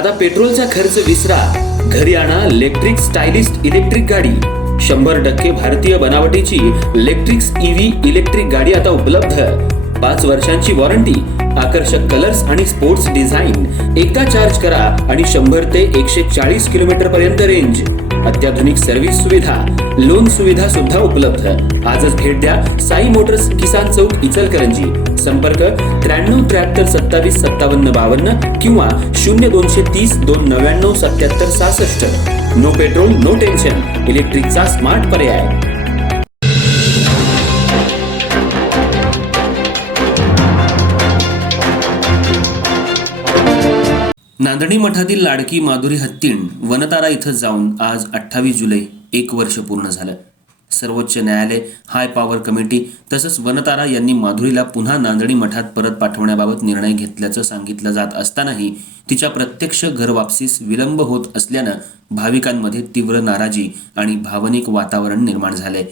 आता पेट्रोलचा खर्च विसरा, घरी आणा इलेक्ट्रिक स्टायलिस्ट इलेक्ट्रिक गाडी. 100% भारतीय बनावटीची इलेक्ट्रिक्स ईव्ही इलेक्ट्रिक गाडी आता उपलब्ध. 5 वर्षांची वॉरंटी, आकर्षक कलर्स आणि स्पोर्ट्स डिझाईन. एकदा चार्ज करा आणि 100 ते 140 किलोमीटर पर्यंत रेंज. अत्याधुनिक सर्व्हिस सुविधा, लोन सुविधा सुद्धा उपलब्ध. आजच भेट द्या साई मोटर्स, किसान चौक, इचलकरंजी. संपर्क 93 73 27 57 52 किंवा 0230 299 77 66. नो पेट्रोल नो टेन्शन, इलेक्ट्रिकचा स्मार्ट पर्याय. नांदणी मठातील लाडकी माधुरी हत्तीण वनतारा इथं जाऊन आज 28 जुलै 1 वर्ष पूर्ण झालं. सर्वोच्च न्यायालय, हाय पॉवर कमिटी तसंच वनतारा यांनी माधुरीला पुन्हा नांदणी मठात परत पाठवण्याबाबत निर्णय घेतल्याचं सांगितलं जात असतानाही तिच्या प्रत्यक्ष घरवापसीस विलंब होत असल्यानं भाविकांमध्ये तीव्र नाराजी आणि भावनिक वातावरण निर्माण झालंय.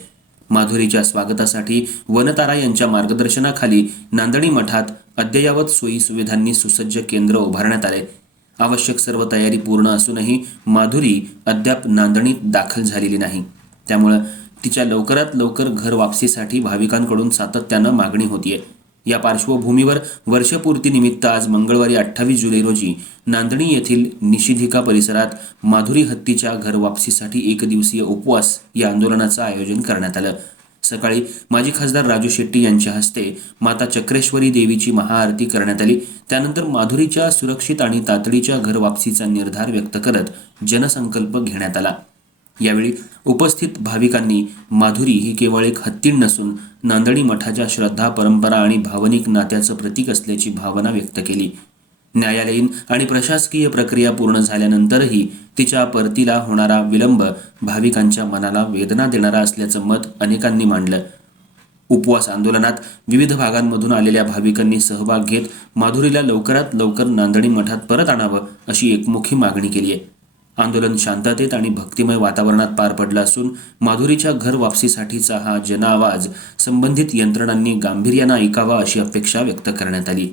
माधुरीच्या स्वागतासाठी वनतारा यांच्या मार्गदर्शनाखाली नांदणी मठात अद्ययावत सोयी सुविधांनी सुसज्ज केंद्र उभारण्यात आले. आवश्यक सर्व तयारी पूर्ण असूनही माधुरी अद्याप नांदणीत दाखल झालेली नाही. त्यामुळं तिच्या लवकरात लवकर घर वापसीसाठी भाविकांकडून सातत्यानं मागणी होतीये. या पार्श्वभूमीवर वर्षपूर्तीनिमित्त आज मंगळवारी 28 जुलै रोजी नांदणी येथील निषिद्धिका परिसरात माधुरी हत्तीच्या घर वापसीसाठी एकदिवसीय उपवास या आंदोलनाचं आयोजन करण्यात आलं. सकाळी माजी खासदार राजू शेट्टी यांच्या हस्ते माता चक्रेश्वरी देवीची महाआरती करण्यात आली. त्यानंतर माधुरीच्या सुरक्षित आणि तातडीच्या घर वापसीचा निर्धार व्यक्त करत जनसंकल्प घेण्यात आला. यावेळी उपस्थित भाविकांनी माधुरी ही केवळ एक हत्तीण नसून नांदणी मठाच्या श्रद्धा, परंपरा आणि भावनिक नात्याचं प्रतीक असल्याची भावना व्यक्त केली. न्यायालयीन आणि प्रशासकीय प्रक्रिया पूर्ण झाल्यानंतरही तिच्या परतीला होणारा विलंब भाविकांच्या मनाला वेदना देणारा असल्याचं मत अनेकांनी मांडलं. उपवास आंदोलनात विविध भागांमधून आलेल्या भाविकांनी सहभाग घेत माधुरीला लवकरात लवकर नांदणी मठात परत आणावं अशी एकमुखी मागणी केली आहे. आंदोलन शांततेत आणि भक्तिमय वातावरणात पार पडलं असून माधुरीच्या घर वापसीसाठीचा हा जनआवाज संबंधित यंत्रणांनी गांभीर्यानं ऐकावा अशी अपेक्षा व्यक्त करण्यात आली.